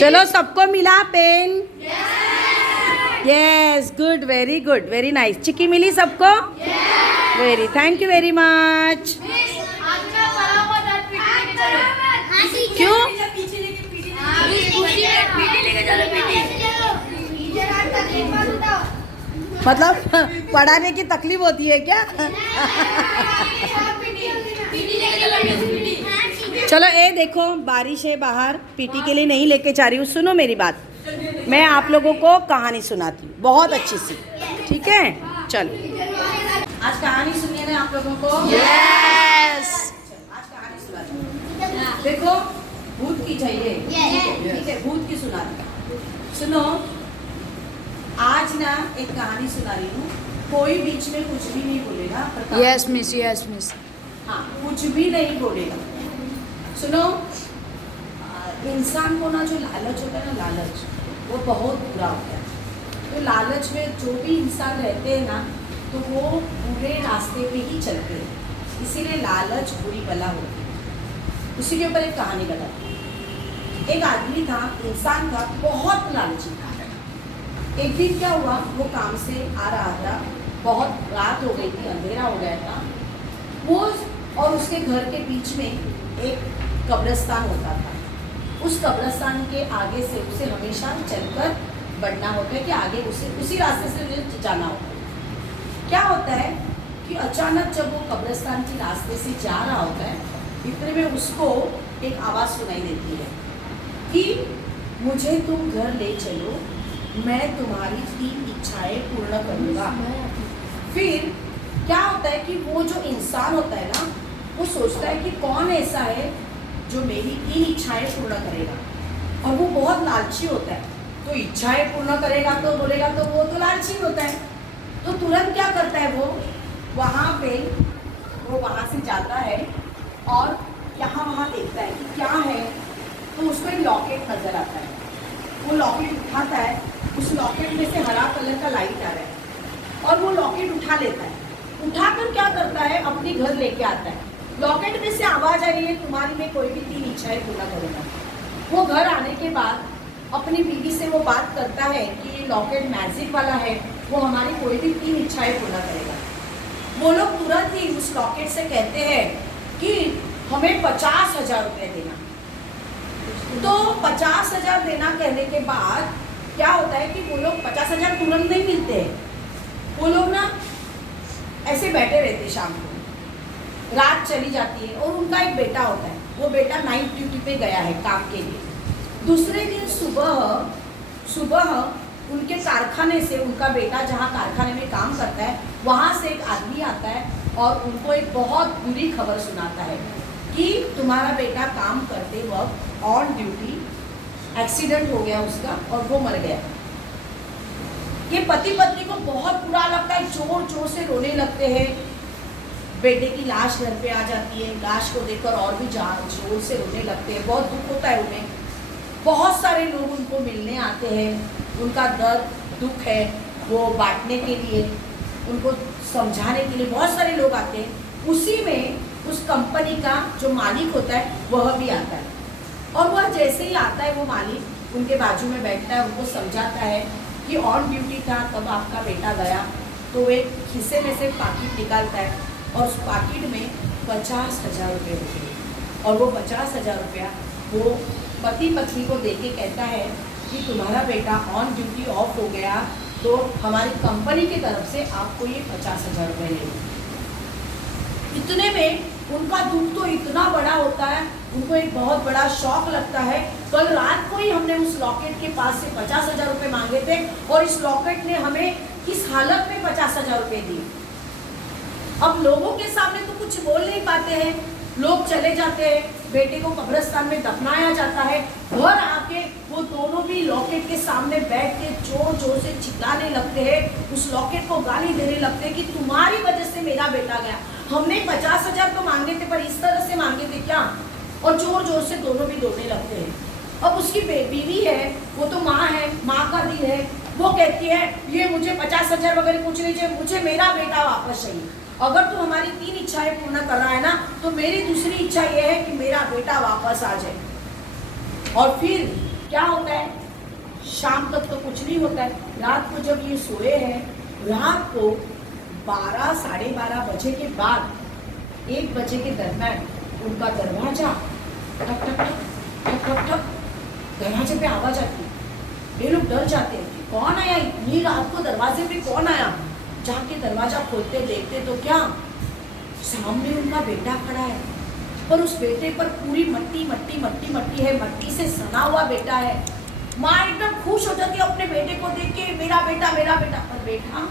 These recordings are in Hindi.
चलो सबको मिला pen? Yes, good, very nice. Chikki मिली सबको? Very, thank you very much. क्यों? मतलब पढ़ाने की तकलीफ होती है क्या? चलो ए देखो, बारिश है बाहर, पीटी के लिए नहीं लेके जा रही हूँ। सुनो मेरी बात, मैं आप लोगों को कहानी सुनाती हूँ, बहुत अच्छी सी, ठीक है? चलो आज कहानी सुनिए ना आप लोगों को। यस, आज कहानी सुनाती हूँ। देखो भूत की चाहिए, ठीक है? भूत की सुनाती। सुनो, आज ना एक कहानी सुना रही हूँ। कोई बीच में कुछ भी नहीं बोलेगा। Yes miss, yes miss. हाँ, कुछ भी नहीं बोलेगा। सुनो, इंसान को ना जो लालच होता है ना, लालच वो बहुत बुरा होता है। तो लालच में जो भी इंसान रहते हैं ना, तो वो बुरे रास्ते पे ही चलते हैं। इसीलिए लालच बुरी बला होती है। उसी के ऊपर एक कहानी बताती हूँ। एक आदमी था, इंसान था, बहुत लालची था। एक दिन क्या हुआ, वो काम से आ रहा था, बहुत रात हो गई थी, अंधेरा हो गया था। वो और उसके घर के बीच में एक कब्रिस्तान होता था। उस कब्रिस्तान के आगे से उसे हमेशा चलकर बढ़ना होता है कि आगे उसी रास्ते से उसे जाना होता है। क्या होता है कि अचानक जब वो कब्रिस्तान के रास्ते से जा रहा होता है, इतने में उसको एक आवाज़ सुनाई देती है कि मुझे तुम घर ले चलो, मैं तुम्हारी 3 इच्छाएं पूर्ण करूँगा। फिर क्या होता है कि वो जो इंसान होता है ना, वो सोचता है कि कौन ऐसा है जो मेरी 3 इच्छाएं पूर्ण करेगा। और वो बहुत लालची होता है, तो इच्छाएं पूर्ण करेगा तो बोलेगा तो वो तो लालची होता है। तो तुरंत क्या करता है वो वहाँ से जाता है और वहाँ देखता है कि क्या है। तो उसको एक लॉकेट नजर आता है। वो लॉकेट उठाता है, उस लॉकेट में से हरा कलर का लाइट आ रहा है और वो लॉकेट उठा लेता है। उठाकर क्या करता है, अपने घर लेके आता है। लॉकेट में से आवाज आ रही है, तुम्हारी में कोई भी 3 इच्छाएं पूरा करेगा। वो घर आने के बाद अपनी बीवी से वो बात करता है कि ये लॉकेट मैजिक वाला है, वो हमारी कोई भी 3 इच्छाएं पूरा करेगा। वो लोग तुरंत ही उस लॉकेट से कहते हैं कि हमें 50,000 रुपये देना। तो 50,000 देना कहने के बाद क्या होता है कि वो लोग 50,000 तुरंत नहीं मिलते हैं। वो लोग ना ऐसे बैठे रहते, शाम को रात चली जाती है और उनका एक बेटा होता है। वो बेटा नाइट ड्यूटी पे गया है काम के लिए। दूसरे दिन सुबह उनके कारखाने से, उनका बेटा जहाँ कारखाने में काम करता है, वहाँ से एक आदमी आता है और उनको एक बहुत बुरी खबर सुनाता है कि तुम्हारा बेटा काम करते वक्त ऑन ड्यूटी एक्सीडेंट हो गया उसका और वो मर गया। ये पति पत्नी को बहुत बुरा लगता है, जोर जोर से रोने लगते हैं। बेटे की लाश घर पे आ जाती है, लाश को देखकर और भी जोर से रोने लगते हैं। बहुत दुख होता है उन्हें। बहुत सारे लोग उनको मिलने आते हैं, उनका दर्द दुख है वो बांटने के लिए, उनको समझाने के लिए बहुत सारे लोग आते हैं। उसी में उस कंपनी का जो मालिक होता है वह भी आता है और वह जैसे ही आता है, वो मालिक उनके बाजू में बैठता है, उनको समझाता है कि ऑन ड्यूटी था तब आपका बेटा गया। तो वो एक खिस्से में से पाकिट निकालता है और उस पाकिट में 50,000 रुपये होते हैं और वो 50,000 रुपया वो पति पत्नी को देके कहता है कि तुम्हारा बेटा ऑन ड्यूटी ऑफ हो गया, तो हमारी कंपनी की तरफ से आपको ये 50,000 रुपये लेंगे। इतने में उनका दुख तो इतना बड़ा होता है, उनको एक बहुत बड़ा शौक लगता है। कल रात को ही हमने उस लॉकेट के पास से 50,000 रुपये मांगे थे और इस लॉकेट ने हमें किस हालत में 50,000 रुपये दिए। अब लोगों के सामने तो कुछ बोल नहीं पाते हैं, लोग चले जाते हैं, बेटे को कब्रिस्तान में दफनाया जाता है। घर आके वो दोनों भी लॉकेट के सामने बैठ के जोर जोर से चिल्लाने लगते हैं, उस लॉकेट को गाली देने लगते हैं कि तुम्हारी वजह से मेरा बेटा गया, हमने 50,000 तो मांगे थे पर इस तरह से मांगे थे क्या। और जोर जोर से दोनों भी रोने लगते हैं। अब उसकी बीवी है, वो तो माँ है, माँ का दिल है, वो कहती है ये मुझे 50,000 वगैरह कुछ नहीं चाहिए, मुझे मेरा बेटा वापस चाहिए। अगर तू हमारी 3 इच्छाएं पूर्ण कर रहा है ना, तो मेरी दूसरी इच्छा ये है कि मेरा बेटा वापस आ जाए। और फिर क्या होता है शाम तक तो कुछ नहीं होता है। रात को जब ये सोए हैं, रात को 12 साढ़े 12 बजे के बाद 1 बजे के दरम्यान उनका दरवाजा ठक ठक ठक ठक ठक ठक दरवाजे पे आवाज आती है। ये लोग डर जाते हैं कि कौन आया, इतनी रात को दरवाजे पे कौन आया। जाके दरवाजा खोलते देखते तो क्या, सामने उनका बेटा खड़ा है और उस बेटे पर पूरी मट्टी मट्टी मट्टी मट्टी है, मट्टी से सना हुआ बेटा है। माँ एकदम खुश हो जाती है अपने बेटे को देख के, मेरा बेटा मेरा बेटा। पर बेटा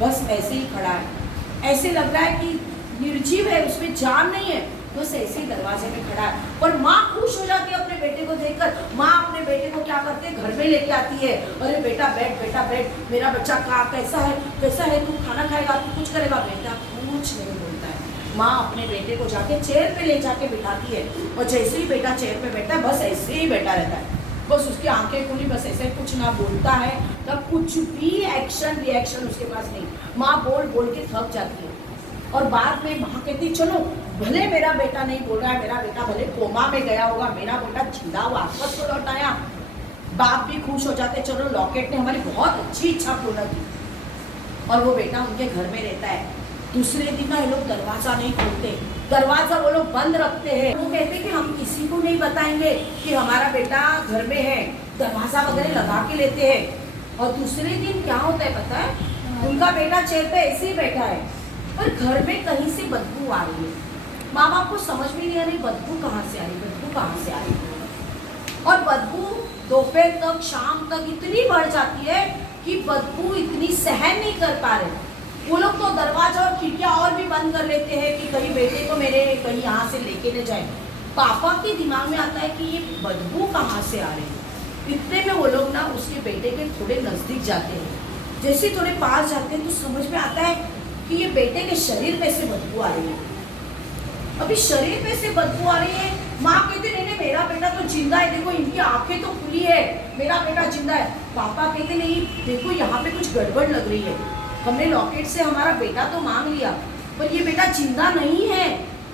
बस ऐसे ही खड़ा है, ऐसे लग रहा है कि निर्जीव है, उसमें जान नहीं है, बस ऐसे ही दरवाजे में खड़ा है। और माँ खुश हो जाती है अपने बेटे को देखकर। माँ अपने बेटे को क्या करते हैं, घर में लेके आती है। अरे बेटा बैठ, बेटा बैठ, मेरा बच्चा कैसा है, कैसा है, तू खाना खाएगा, तू कुछ करेगा। बेटा कुछ नहीं बोलता है। माँ अपने बेटे को जाके चेयर पे ले जाके बिठाती है और जैसे ही बेटा चेयर पे बैठता है, बस ऐसे ही बैठा रहता है। बस उसकी आंखें खुली, बस ऐसे, कुछ ना बोलता है, तब कुछ भी एक्शन रिएक्शन उसके पास नहीं। माँ बोल बोल के थक जाती है और बाद में माँ कहती चलो, भले मेरा बेटा नहीं बोल रहा है, मेरा बेटा भले कोमा में गया होगा, मेरा बेटा जिंदा वापस तो लौट आया। बाप भी खुश हो जाते, चलो लॉकेट ने हमारी बहुत अच्छी इच्छा पूर्ण की। और वो बेटा उनके घर में रहता है। दूसरे दिन ना ये लोग दरवाजा नहीं खोलते, दरवाजा वो लोग बंद रखते हैं। वो कहते कि हम किसी को नहीं बताएंगे कि हमारा बेटा घर में है, दरवाजा वगैरह लगा के लेते हैं। और दूसरे दिन क्या होता है पता है, उनका बेटा चेयर पे ऐसे ही बैठा है और घर में कहीं से बदबू आ रही है। माँ बाप को समझ में नहीं आ रही बदबू कहाँ से आ रही, बदबू कहाँ से आ रही। और बदबू दोपहर तक शाम तक इतनी बढ़ जाती है कि बदबू इतनी सहन नहीं कर पा रहे। वो लोग तो दरवाजा और खिड़कियां और भी बंद कर लेते हैं कि कहीं बेटे को मेरे कहीं यहाँ से लेके न जाए। पापा के दिमाग में आता है कि ये बदबू कहाँ से आ रही है। इतने में वो लोग ना उसके बेटे के थोड़े नजदीक जाते हैं। जैसे थोड़े पास जाते हैं तो समझ में आता है कि ये बेटे के शरीर में से बदबू आ रही है। अभी शरीर में से बदबू आ रही है। माँ कहते नहीं नहीं, मेरा बेटा तो जिंदा है, देखो इनकी आंखें तो खुली है, मेरा बेटा जिंदा है। पापा कहते नहीं, देखो यहाँ पे कुछ गड़बड़ लग रही है। हमने लॉकेट से हमारा बेटा तो मांग लिया, पर ये बेटा जिंदा नहीं है,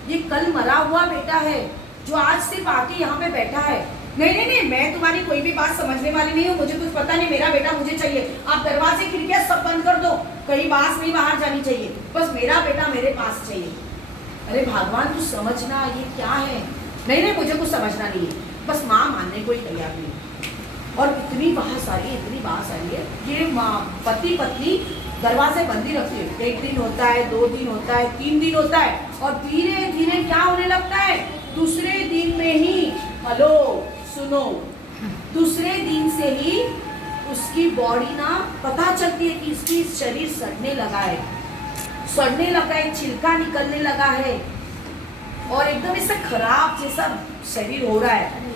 ये कल मरा हुआ बेटा है जो आज सिर्फ आके यहाँ पे बैठा है। नहीं नहीं नहीं, मैं तुम्हारी कोई भी बात समझने वाली नहीं हूँ, मुझे कुछ पता नहीं, मेरा बेटा मुझे चाहिए। आप दरवाजे खिड़कियां सब बंद कर दो, कहीं बात नहीं बाहर जानी चाहिए, बस मेरा बेटा मेरे पास चाहिए। अरे भगवान तू समझना, ये क्या है। नहीं नहीं, मुझे कुछ समझना नहीं है, बस माँ मानने को ही तैयार नहीं। और इतनी बहस आ रही है, इतनी बहस आ रही है, ये पति पत्नी दरवाजे बंदी रखती है। 1 दिन होता है, 2 दिन होता है, 3 दिन होता है और धीरे धीरे क्या होने लगता है, दूसरे दिन में ही, हेलो सुनो, दूसरे दिन से ही उसकी बॉडी ना पता चलती है कि इसकी शरीर सड़ने लगा है, सड़ने लगा है, छिलका निकलने लगा है और एकदम इससे खराब जैसा शरीर हो रहा है।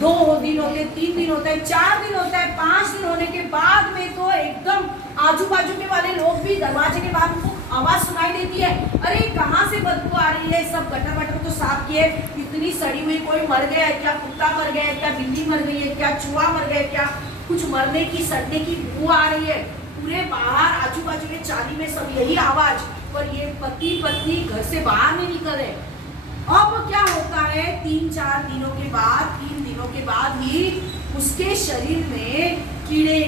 2 दिन होते हैं, 3 दिन होता है, 4 दिन होता है, 5 दिन होने के बाद में तो एकदम आजू बाजू के वाले लोग भी दरवाजे के बाहर उनको आवाज सुनाई देती है, अरे कहाँ से बदबू आ रही है। सब गटर वटर तो साफ किए, इतनी सड़ी हुई, कोई मर गया है क्या, कुत्ता मर गया है क्या, बिल्ली मर गई है क्या, चूहा मर गया है क्या, कुछ मरने की सड़ने की बू आ रही है। पूरे बाहर आजू बाजू के चाली में सब यही आवाज, पर ये पति पत्नी घर से बाहर नहीं निकल रहे। अब क्या होता है, 3-4 दिनों के बाद, 3 दिनों के बाद ही उसके शरीर में कीड़े,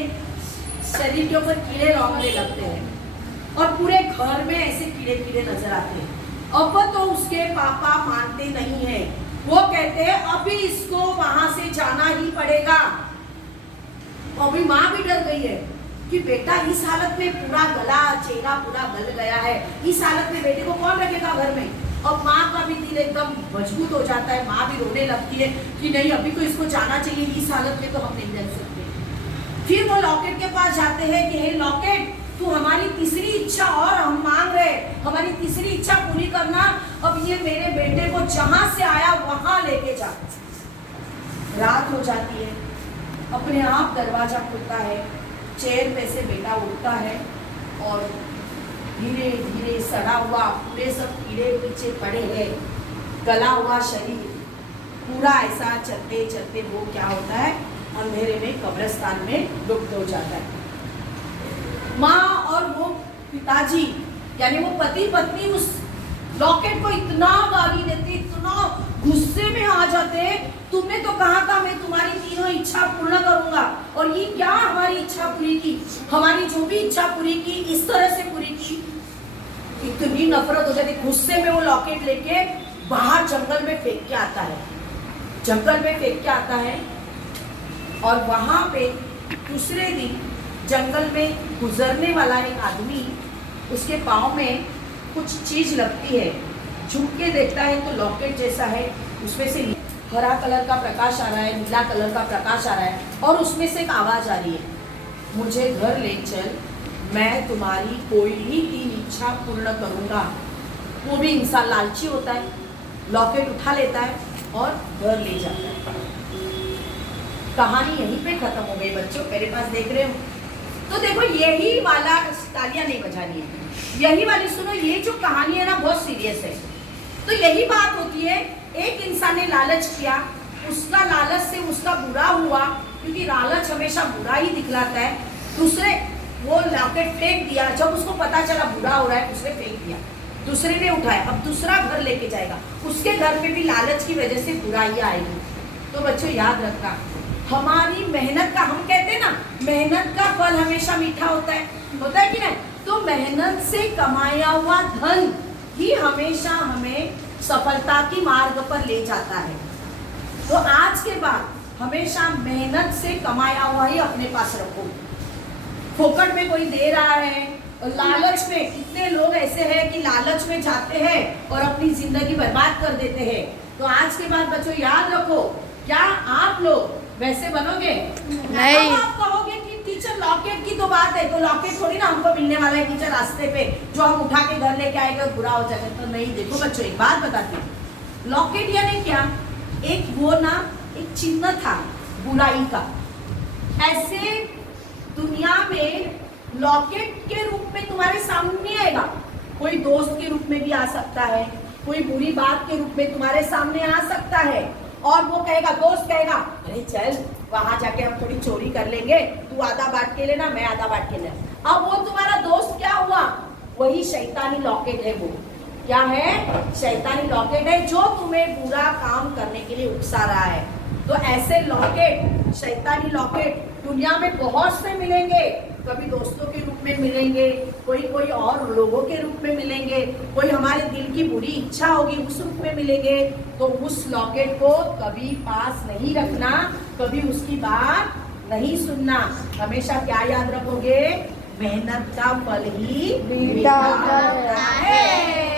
शरीर के ऊपर कीड़े लौटने लगते हैं और पूरे घर में ऐसे कीड़े कीड़े नजर आते हैं। अब तो उसके पापा मानते नहीं है, वो कहते हैं अभी इसको वहां से जाना ही पड़ेगा। अभी माँ भी डर गई है कि बेटा इस हालत में, पूरा गला चेहरा पूरा गल गया है, इस हालत में बेटे को कौन रखेगा घर में। और माँ का भी दिल एकदम मजबूत हो जाता है, माँ भी रोने लगती है कि नहीं अभी तो इसको जाना चाहिए, इस हालत में तो हम नहीं रह सकते। फिर वो लॉकेट के पास जाते हैं कि हे लॉकेट, तू हमारी तीसरी इच्छा और हम मांग रहे, हमारी तीसरी इच्छा पूरी करना। अब ये मेरे बेटे को जहां से आया वहां लेके जा। रात हो जाती है, अपने आप दरवाजा खुलता है, चेयर पे से बेटा उठता है और धीरे धीरे सड़ा हुआ, पूरे सब कीड़े पीछे पड़े हैं, गला हुआ शरीर पूरा ऐसा चलते चलते वो क्या होता है, अंधेरे में कब्रिस्तान में लुप्त हो जाता है। माँ और वो पिताजी यानी वो पति पत्नी उस लॉकेट को इतना गाली देते, इतना गुस्से में आ जाते तुमने तो कहा था मैं तुम्हारी तीनों इच्छा पूर्ण करूंगा, और ये क्या हमारी इच्छा पूरी की, हमारी जो भी इच्छा पूरी की इस तरह से पूरी की। इतनी नफरत हो जाती, गुस्से में वो लॉकेट लेके बाहर जंगल में फेंक के आता है, जंगल में फेंक के आता है। और वहां पे दूसरे दिन जंगल में गुजरने वाला एक आदमी, उसके पाँव में कुछ चीज लगती है, झुक के देखता है तो लॉकेट जैसा है, उसमें से हरा कलर का प्रकाश आ रहा है, नीला कलर का प्रकाश आ रहा है, और उसमें से एक आवाज आ रही है, मुझे घर ले चल, मैं तुम्हारी कोई भी 3 इच्छा पूर्ण करूंगा। वो भी इंसान लालची होता है, लॉकेट उठा लेता है और घर ले जाता है। कहानी यहीं पे खत्म हो गई बच्चों, मेरे पास देख रहे हो। तो देखो यही वाला, तालियां नहीं बजानी है, यही वाली सुनो, ये जो कहानी है ना बहुत सीरियस है। तो यही बात होती है, एक इंसान ने लालच किया, उसका लालच से उसका बुरा हुआ, क्योंकि लालच हमेशा बुरा ही दिखलाता है। दूसरे वो लॉकेट फेंक दिया, जब उसको पता चला बुरा हो रहा है उसने फेंक दिया, दूसरे ने उठाया, अब दूसरा घर लेके जाएगा, उसके घर में भी लालच की वजह से बुराई आएगी। तो बच्चों याद रखना, हमारी मेहनत का, हम कहते हैं ना मेहनत का फल हमेशा मीठा होता है कि नहीं? तो मेहनत से कमाया हुआ धन ही हमेशा हमें सफलता की मार्ग पर ले जाता है। तो आज के बाद हमेशा मेहनत से कमाया हुआ ही अपने पास रखो। फोकट में कोई दे रहा है, और लालच में, कितने लोग ऐसे हैं कि लालच में जाते हैं और अपनी जिंदगी बर्बाद कर देते हैं। तो आज के बाद बच्चों याद रखो, क्या आप लोग वैसे बनोगे? नहीं। अब आप कहोगे कि टीचर लॉकेट की तो बात है, तो लॉकेट थोड़ी ना हमको मिलने वाला है टीचर रास्ते पे, जो हम उठा के घर लेके आएंगे और बुरा हो जाएगा। तो नहीं, देखो बच्चों एक बात बताती हूँ, लॉकेट यानी क्या, एक वो ना एक चिन्ह था बुराई का। ऐसे दुनिया में लॉकेट के रूप में तुम्हारे सामने आएगा, कोई दोस्त के रूप में भी आ सकता है, कोई बुरी बात के रूप में तुम्हारे सामने आ सकता है, और वो कहेगा, दोस्त कहेगा, अरे चल वहां जाके हम थोड़ी चोरी कर लेंगे, तू आधा बांट के लेना, मैं आधा बांट के लेना। अब वो तुम्हारा दोस्त क्या हुआ, वही शैतानी लॉकेट है। वो क्या है? शैतानी लॉकेट है, जो तुम्हें बुरा काम करने के लिए उकसा रहा है। तो ऐसे लॉकेट, शैतानी लॉकेट दुनिया में बहुत से मिलेंगे, कभी दोस्तों के रूप में मिलेंगे, कोई और लोगों के रूप में मिलेंगे, कोई हमारे दिल की बुरी इच्छा होगी उस रूप में मिलेंगे। तो उस लॉकेट को कभी पास नहीं रखना, कभी उसकी बात नहीं सुनना। हमेशा क्या याद रखोगे? मेहनत का फल ही मीठा होता है।